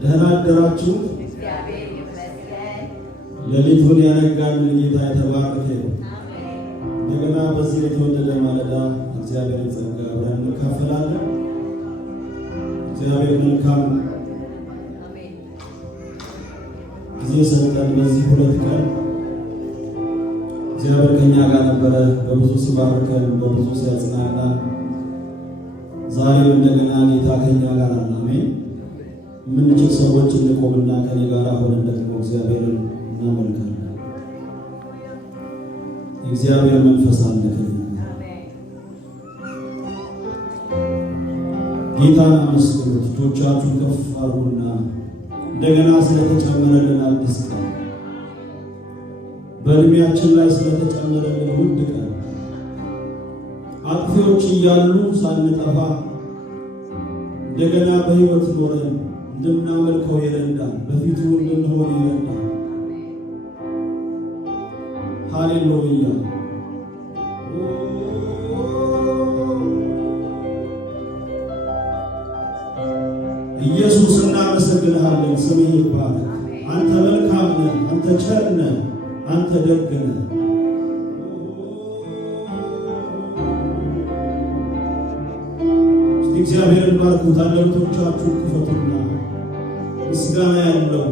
ደህና አደራችሁ። እግዚአብሔር ይመስገን። ሌሊቱን ያነጋልን ጌታ የተባረከ ነው። እንደገና በዚህ የተወደደ ማለዳ እግዚአብሔርን ጸጋ አብረን እንካፈላለን። እግዚአብሔር መልካም ጊዜ ሰጠን። በዚህ ሁለት ቀን እግዚአብሔር ከኛ ጋር ነበረ፣ በብዙ ሲባርከን፣ በብዙ ሲያጽናናን። ዛሬም እንደገና ጌታ ከኛ ጋር አለ። አሜን። የምንችል ሰዎች እንቆምና ከኔ ጋር ሆነን ደግሞ እግዚአብሔርን እናመልካለን። የእግዚአብሔር መንፈስ አለ ከኛ ጋር። ጌታን አመስግኑት። እጆቻችሁን ከፍ አድርጉና እንደገና ስለተጨመረልን አዲስ ቀን፣ በእድሜያችን ላይ ስለተጨመረልን ውድ ቀን፣ አጥፊዎች እያሉ ሳንጠፋ እንደገና በሕይወት ኖረን እንድናመልከው ይረዳል፣ በፊቱ እንድንሆን ይረዳል። ሃሌሉያ። ኢየሱስ እናመሰግንሃለን። ስምህ ይባረክ። አንተ መልካም ነህ፣ አንተ ቸር ነህ፣ አንተ ደግ ነህ። እስቲ እግዚአብሔርን ባርኩት። አንደበቶቻችሁ ክፈቱና ምስጋና ያለው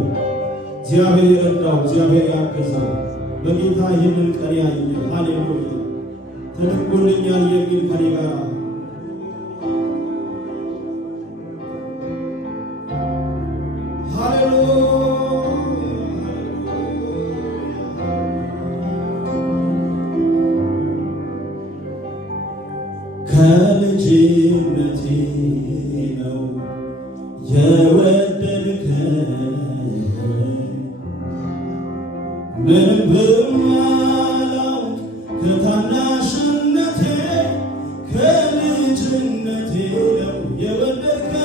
እግዚአብሔር የረዳው እግዚአብሔር ያገዘው በጌታ ይህንን ቀን ያየ ሃሌሉያ ተደርጎልኛል የሚል ከኔ ጋር ከልጅነቴ ነው የወደድከኝ ምንም በማላውቅ ከታናሽነቴ ከልጅነቴ ነው የወደድከኝ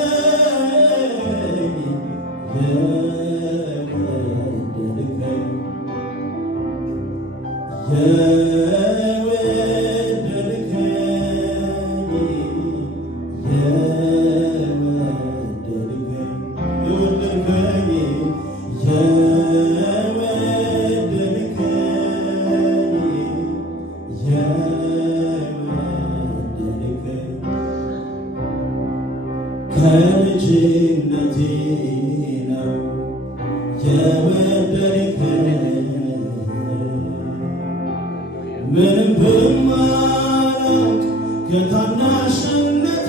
ከልጅነቴ ነው የወደድከኝ ምንም በማላውቅ ከታናሽነቴ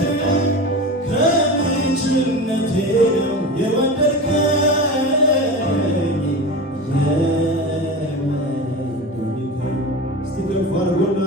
ከልጅነቴ ነው የወደድከኝ የወደድከኝ። እስቲ ከፍ አድርጎና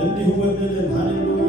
እንዲሁ ወደደን። ሃሌሉያ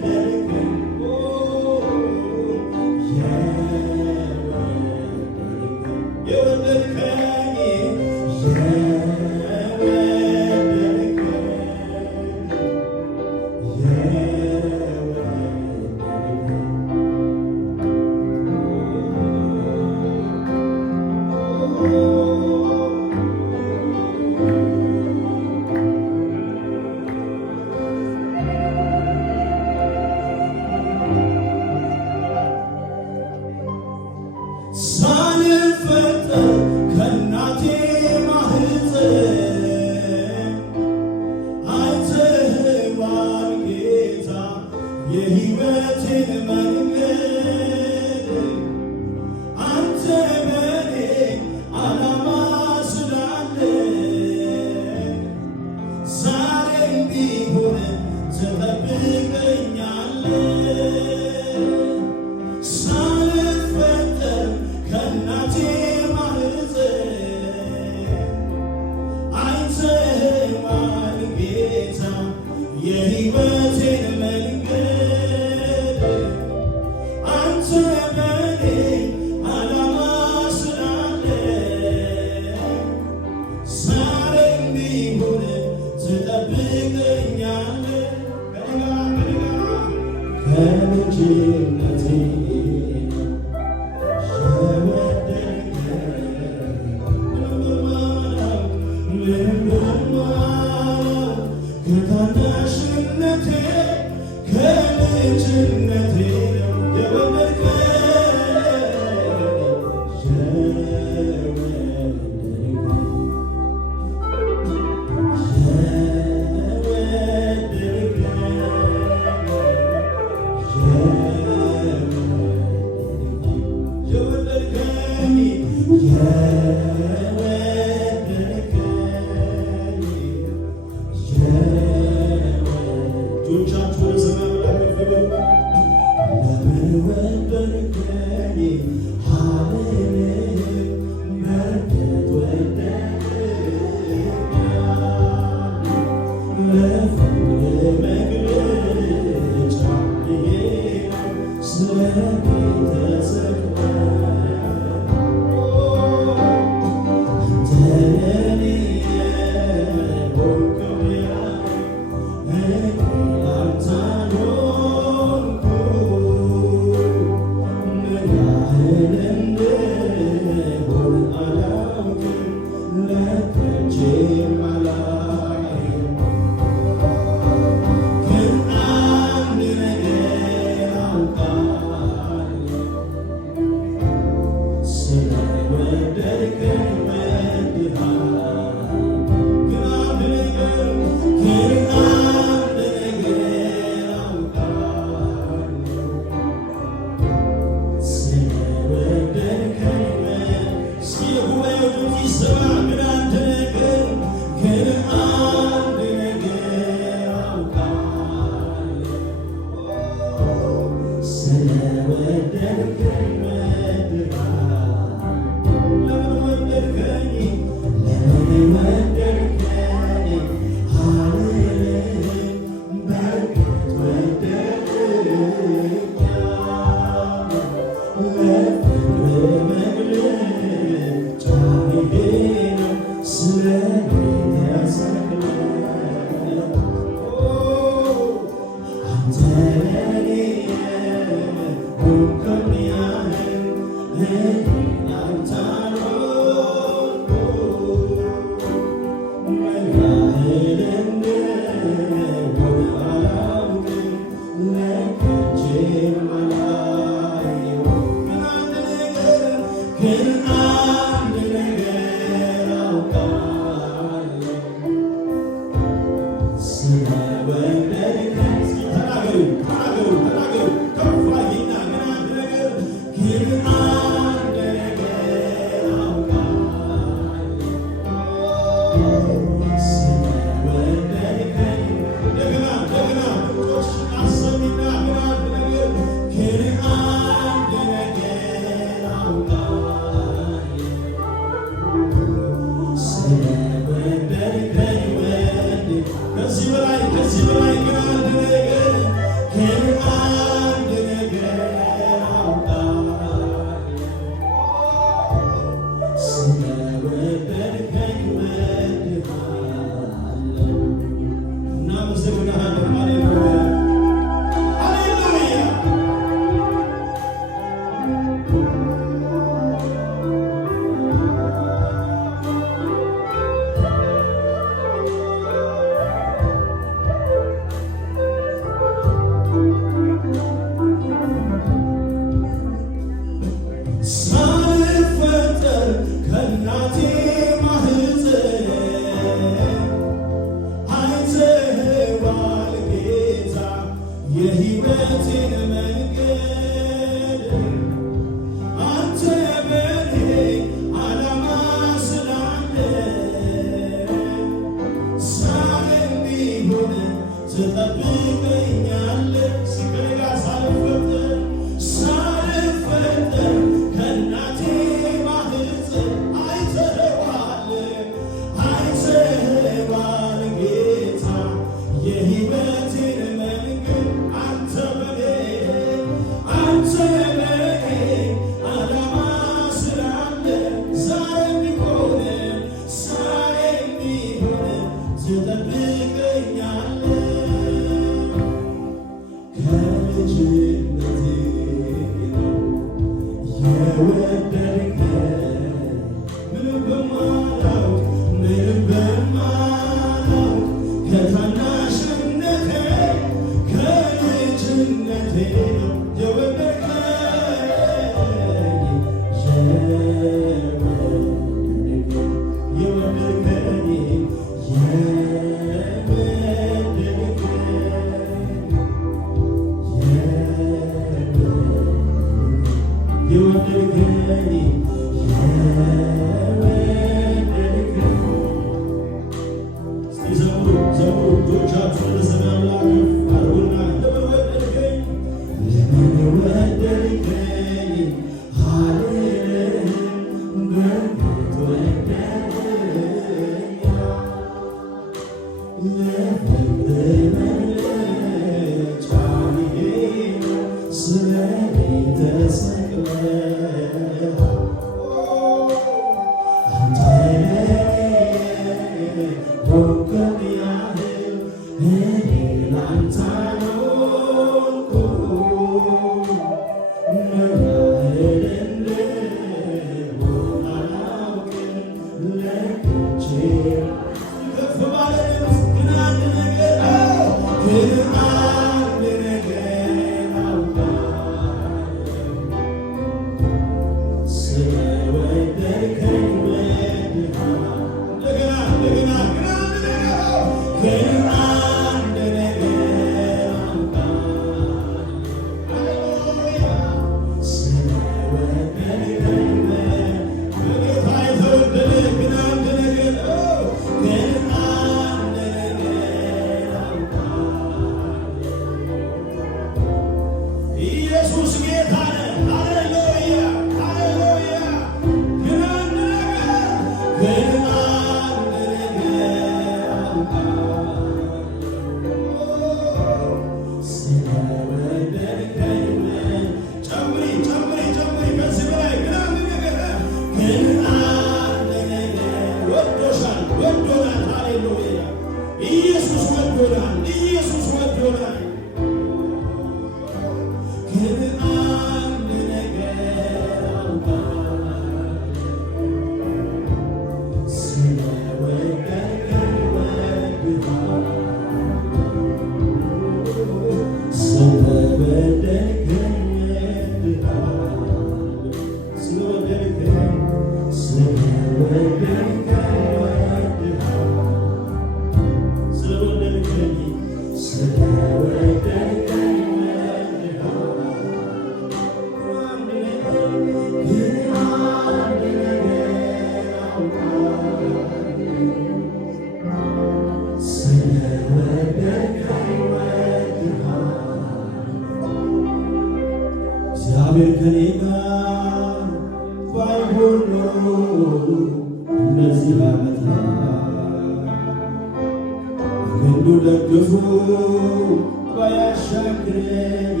ባያሻግረኝ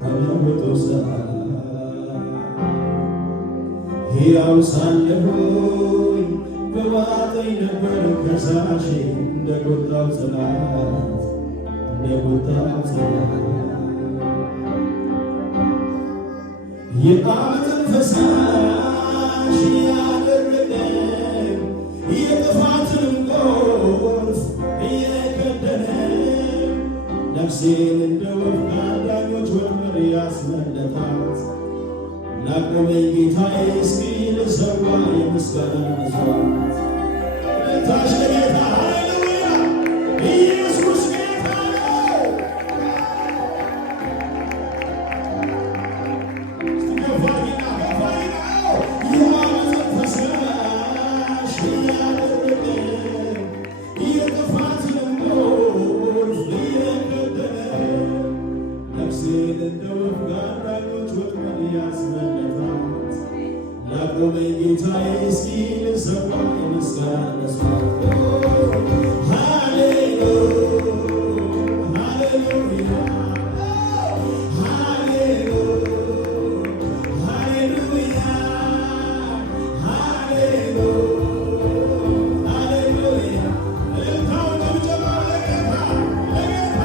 በለውጦ ሰዓት ሕያው ሳለሁኝ በዋጠኝ ነበር ከሳሼ እንደ ቁጣው ጽናት እንደ ቁጣው ጽናት የዓመፅን ፈሳሽ ያደረገ የጥፋትንም ጎርፍ እየከደነ ነፍሴን እንደ ወፍ ከአዳኞች ወጥመድ ያስመለጣት ላቆመኝ ጌታዬ እስኪ ልሰዋ የምስጋና መሥዋዕት ለታሽ ጌታ ሃሌሉያ ኢየሱስ ጌታ ነው። እስቲ ገፋይና የዓመፅን ፈሳሽ ያደረገ የጥፋትንም ጎርፍ እየከደነ ነፍሴን እንደ ወፍ ከአዳኞች ወጥመድ ያስመለጣት ላቆመኝ ጌታዬ እስኪ ልሰዋ የምስጋና መሥዋዕት ሃሌሉያ ሃሌሉያ ሃሌሉያ ሃሌሉያ እልልታውን ጭብጨባ ለጌታ ለጌታ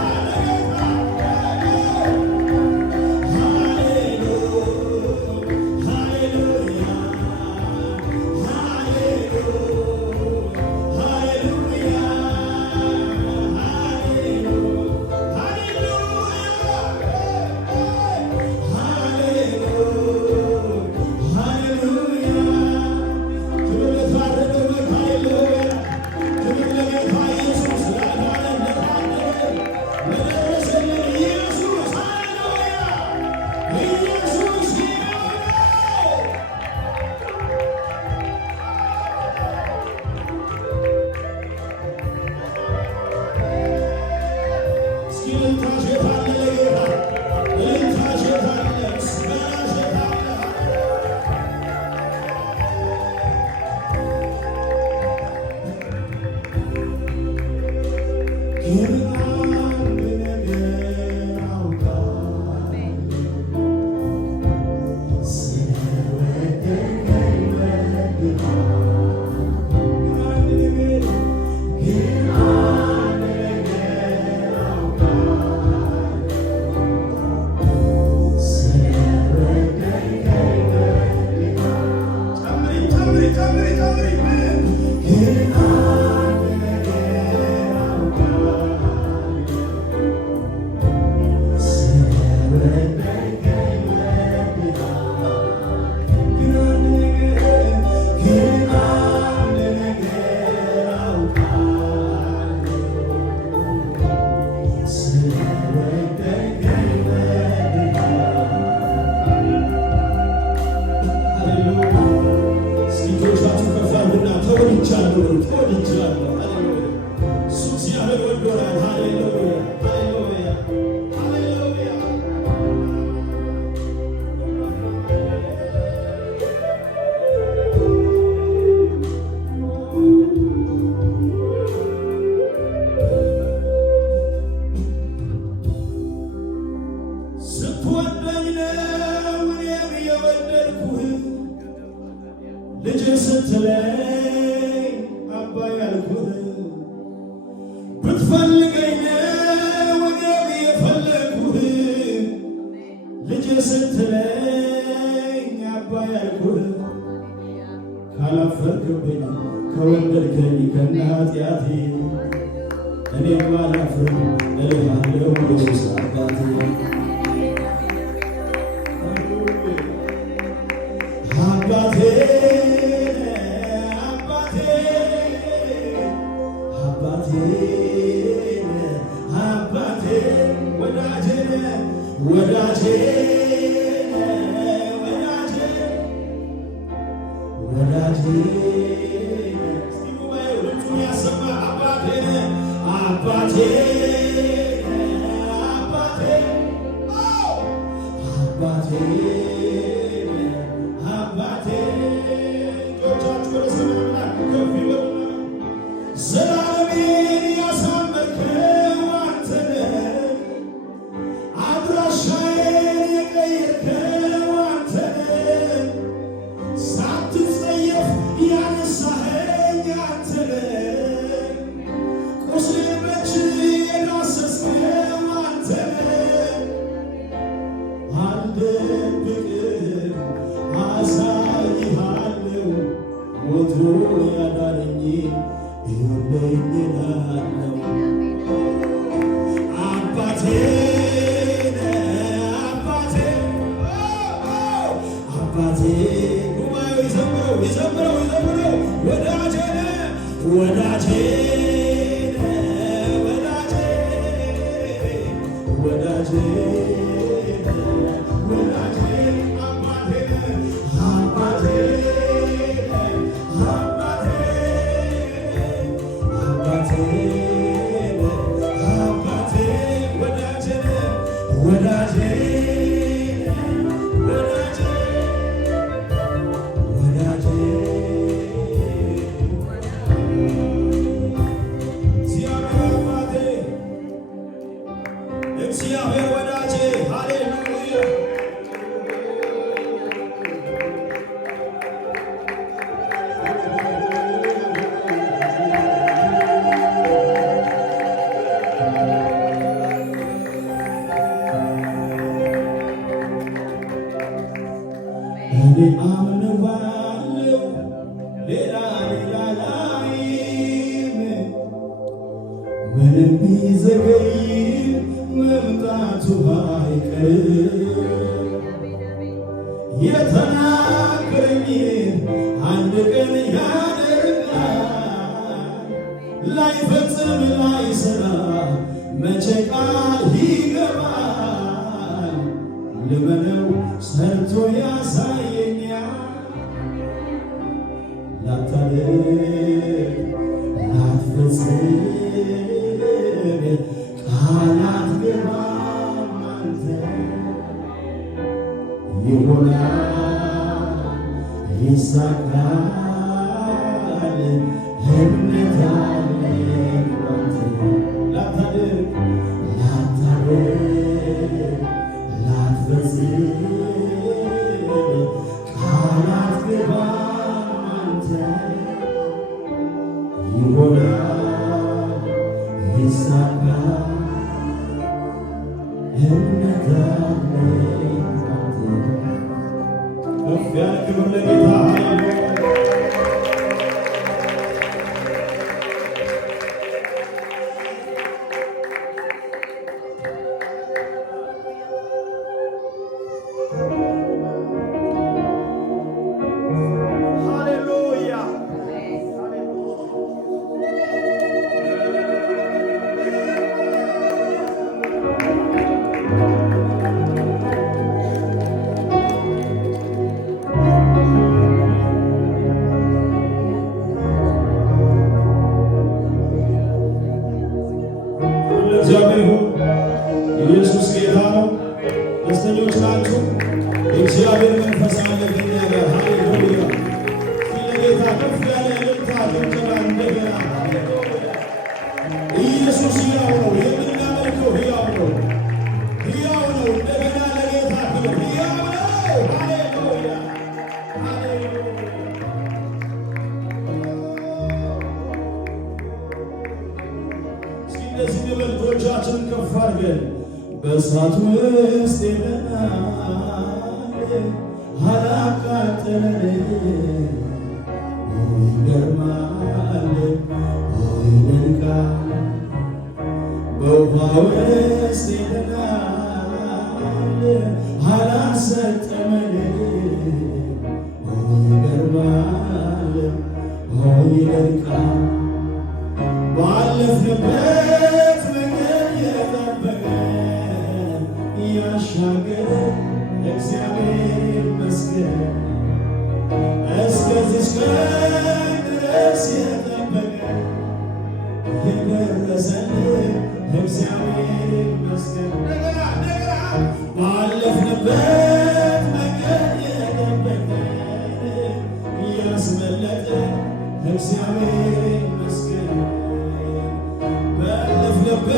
ልጅ ስትለኝ አባይ ያልኩህ ብትፈልገኝ ነው እኔም የፈለግኩህ ልጅ ስትለኝ አባይ ያልኩህ ካላፈርክብኝ ከወደድከኝ ከነ ኃጢአቴ እኔም አላፍርም እልሃለሁ ኢየሱስ አባቴ አባቴ አባቴ ወዳጄ ወዳጄ ወዳጄ ወዳጄ እስቲ ጉባኤው ድምፁን ያሰማ አባቴ አባቴ አባቴ አባቴ አባቴ እጆቻችሁ ወደ ሰማይ ከፍ ይበሉና ዘላለሜን ያሳመርከው ወዳጄ ወዳጄ አባቴ አባቴ አባቴ አባቴ አባቴ ወዳጄ ወዳጄ እግዚአብሔር ወዳጄ ሃሌሉያ እኔ አምነዋለሁ ሌላ ላይም ምንም ቢዘገይም መምጣቱ አይቀርም። የተናገረኝን አንድ ቀን ያደርጋል። ላይፈጽም ላይሰራ መቼ ቃል ይገባል። ልመነው ሰርቶ ያሳየኛል። ላታደርግ ላትፈጽም ቃላት ገባም አንተ ይሆናል ይሳካል እምነት አለኝ ባንተ። ላታደርግ ላትፈጽም ቃላት ገባም አንተ ይሆናል ይሳካል እምነት አለኝ ባንተ። ከፍ ያለ ክብር ለጌታ እግዚአብሔር ይሁን። ኢየሱስ ጌታ ነው። ደስተኞች ናችሁ? የእግዚአብሔር መንፈስ አለ ከእኛ ጋር። ሃሌሉያ! ለጌታ ከፍ ያለ እልልታ ጭብጨባ እንደገና። ኢየሱስ ሕያው ነው። የምናመልከው ሕያው ነው። ሕያው ነው። እንደገና ለጌታ ክብር። ሕያው ነው። ሃሌሉያ! ሃሌሉያ! እንደዚህ ንበልቶቻችን ከፍ አድርገን በእሳቱ ውስጥ ሄደናል፣ አላቃጠለን። ይገርማል፣ ይደንቃል። በውሃ ውስጥ ሄደናል፣ አላሰጠመን። ይገርማል፣ ይደንቃል። ባለፍንበት መንገድ የጠበቀን ያሻገረን እግዚአብሔር ይመስገን። እስከዚች ቀን ድረስ የጠበቀን የደረሰልን እግዚአብሔር ይመስገን። እንደገና ባለፍንበት መንገድ የጠበቀን ያስመለጠን እግዚአብሔር ይመስገን። ባለፍንበት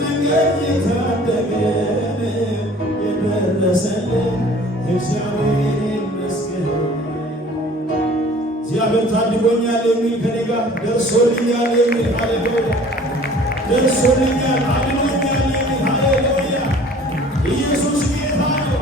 መንገድ የታደገን የደረሰልን እግዚአብሔር ይመስገን። እግዚአብሔር ታድጎኛል የሚል ከኔ ጋር ደርሶልኛል የሚል ሃሌሉያ! ደርሶልኛል አድኖኛል የሚል ሃሌሉያ! ኢየሱስ ጌታ ነው።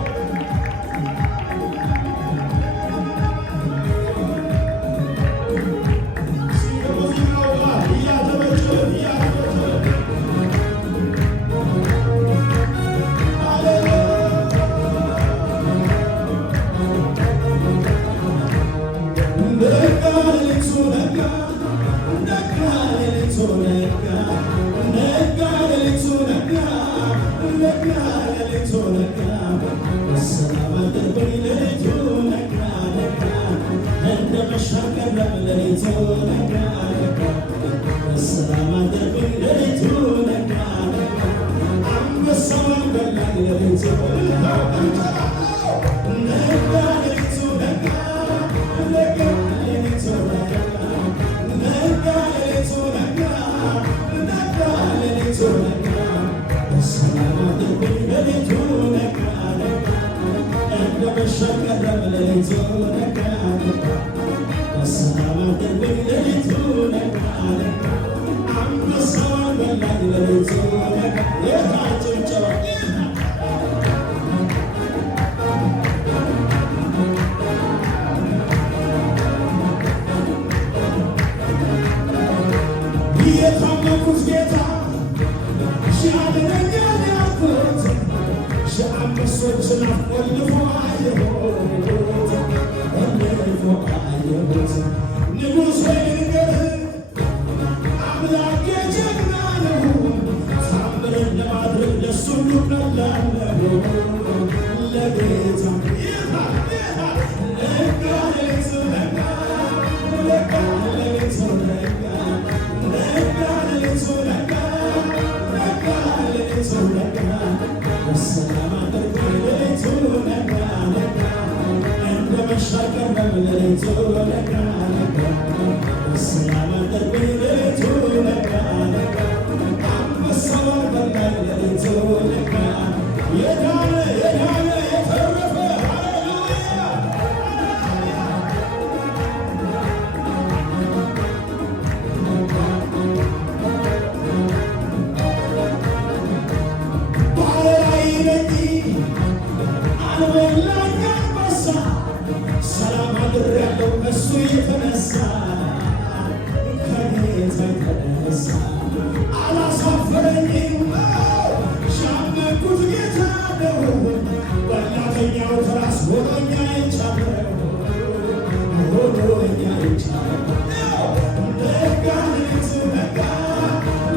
ነጋ ነጋ ሌሊቱ ነጋ በሰላም አደርኩኝ ሌሊቱ ነጋ ነጋ እንደ መሻገር ሌሊቱ ነጋ ነጋ በሰላም አደርኩኝ ሌሊቱ ነጋ ነጋ አንበሳውን በላኝ ሌሊቱ ነጋ ሌሊቱ ነጋ ነጋ ሌሊቱ ነጋ ነጋ ሌሊቱ ነጋ ነጋ ሌሊቱ ነጋ በሰላም አደርኩኝ ሌሊቱ ነጋ ነጋ እንደ መሻገር ሌሊቱ ነጋ ነጋ በሰላም አደርኩኝ ሌሊቱ ነጋ ነጋ አንበሳውን በላኝ ሌሊቱ ነጋ የታጭብጨባ የታመንኩት ጌታ ያድነኛል ያልኩት አንበሶችን አቆልፎ አየሁት ንጉሥ ሆይ ልንገርህ አምላኬ ጀግና ነው ታምርን ለማድረግ ለእሱ ሁሉ ቀላል ነው ለጌታ ነጋ ሌሊቱ ነጋ ነጋ ሌሊቱ ነጋ ነጋ ሌሊቱ ነጋ ነጋ ሌሊቱ ነጋ በሰላም አደርኩኝ ሌሊቱ ነጋ ነጋ እንደ መሻገር ሌሊቱ ነጋ ነጋ በሰላም አደርኩኝ ሌሊቱ ነጋ ነጋ አንበሳውን በላኝ ሌሊቱ ነጋ የዳነ የተረፈ ሃሌሉያ ባለራዕይ ነኝ አልበላኝ አንበሳ ሰላም አድሬያለሁ ከእሱ የተነሳ ከጌታ የተነሳ አላሳፈረኝም ያመንኩት ጌታ ነው በላተኛው ትራስ ሆኖኛ አይቻለሁ ሆኖኛ አይቻለሁ ነጋ ሌሊቱ ነጋ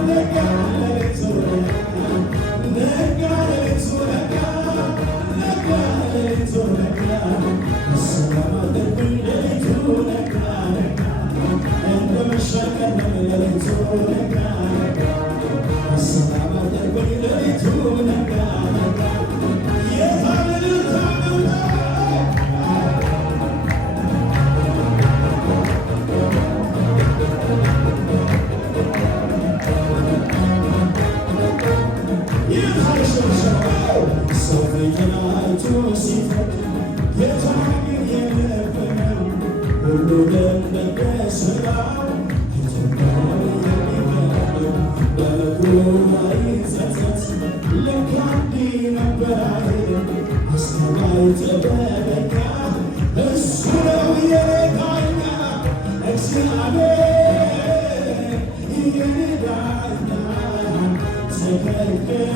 ነጋ ሌሊቱ ነጋ ነጋ ሌሊቱ ነጋ ነጋ ሌሊቱ ነጋ በሰላም አደርኩኝ ሌሊቱ ነጋ ነጋ እንደ መሻገር ሌሊቱ ነጋ ነጋ በሰላም አደርኩኝ ሌሊቱ ነጋ ነጋ ሰው ፊትን አይቶ ሲፈርድ ጌታ ግን የነበረው ሁሉንም እንደ ሥራው ኢትዮጵያዊ የሚገርመው በእግሩ አይጸጸት ልክ እንዲህ ነበር አይደል አስተዋይ ጥበበኛ እሱ ነው የኔ ዳኛ እግዚአብሔር የኔ ዳኛ ትክክል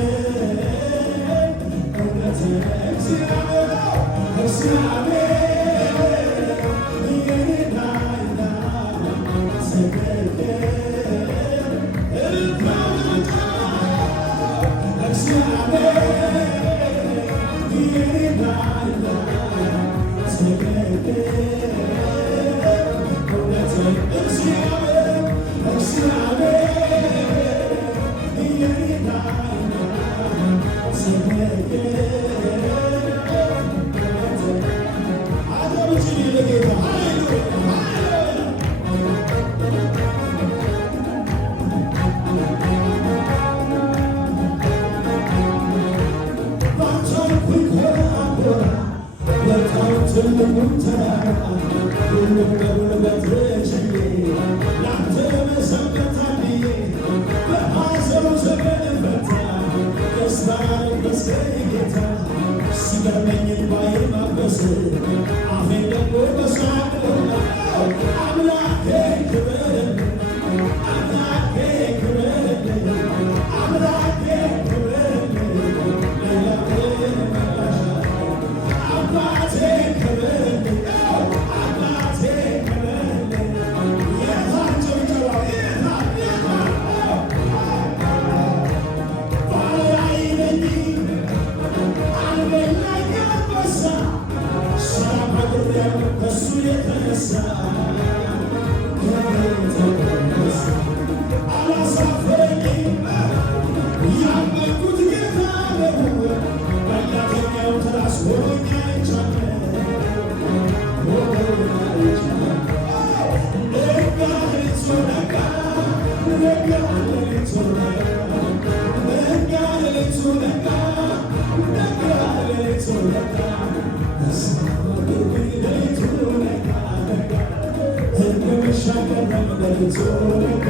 ለሊቱ ነጋ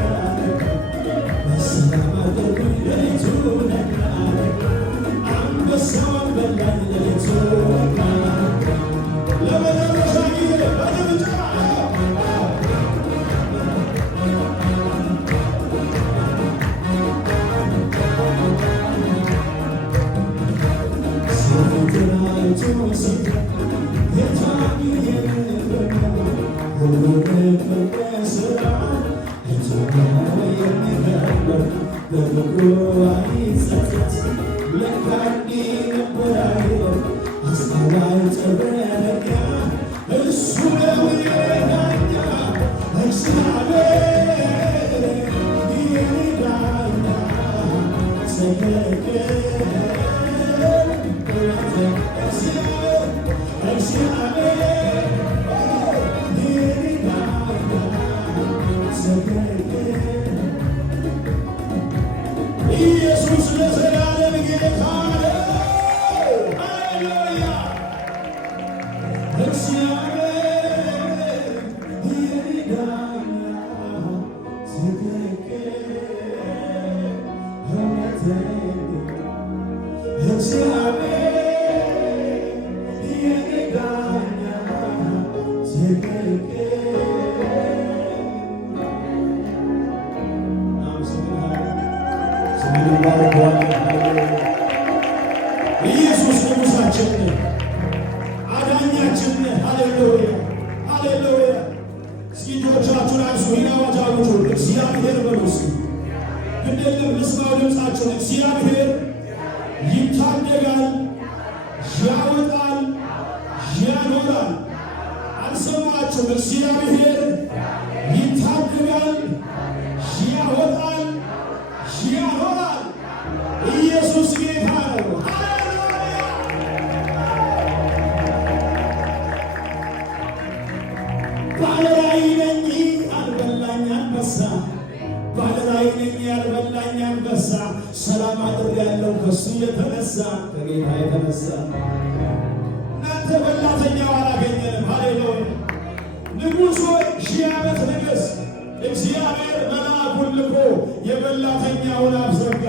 በሰላም አደርኩኝ ለሊቱ ነጋ አንበሳውን በላኝ ለሊቱ ነጋ ለመጨረሻ ጊዜ በድምጫ ኢየሱስ ለዘላለም ጌታ ነው። ሃሌሉያ እግዚአብሔር ይረዳኛል ትክክል እውነተኛ እግዚአብሔር ይረዳኛል ትክክል ኢየሱስ ንጉሣችን አዳኛችን። ሃሌሉያ ሃሌሉያ። እስኪ እጆቻችሁን አንሱ፣ አዋጅ አውጁ። እግዚአብሔር በሉ እስኪ። ግድለም ልስማው ድምፃችሁን። እግዚአብሔር ይታደጋል፣ ያወጣል፣ ያኖራል። አልሰማችሁም? እግዚአብሔር ይታደጋል፣ ያወጣል፣ ያኖራል። ኢየሱስ ጌታ ነው። ሃሌሉያ። ባለራዕይ ነኝ አልበላኝ አንበሳ፣ ባለራዕይ ነኝ ያልበላኝ አንበሳ። ሰላም አድሬያለሁ ከሱ የተነሳ ከጌታ የተነሳ። እናንተ በላተኛው አላገኘንም። ሃሌሉያ። ንጉሥ ሆይ ሺህ ዓመት ንገሥ። እግዚአብሔር መልአኩን ልኮ የበላተኛውን አፍ ዘጋ።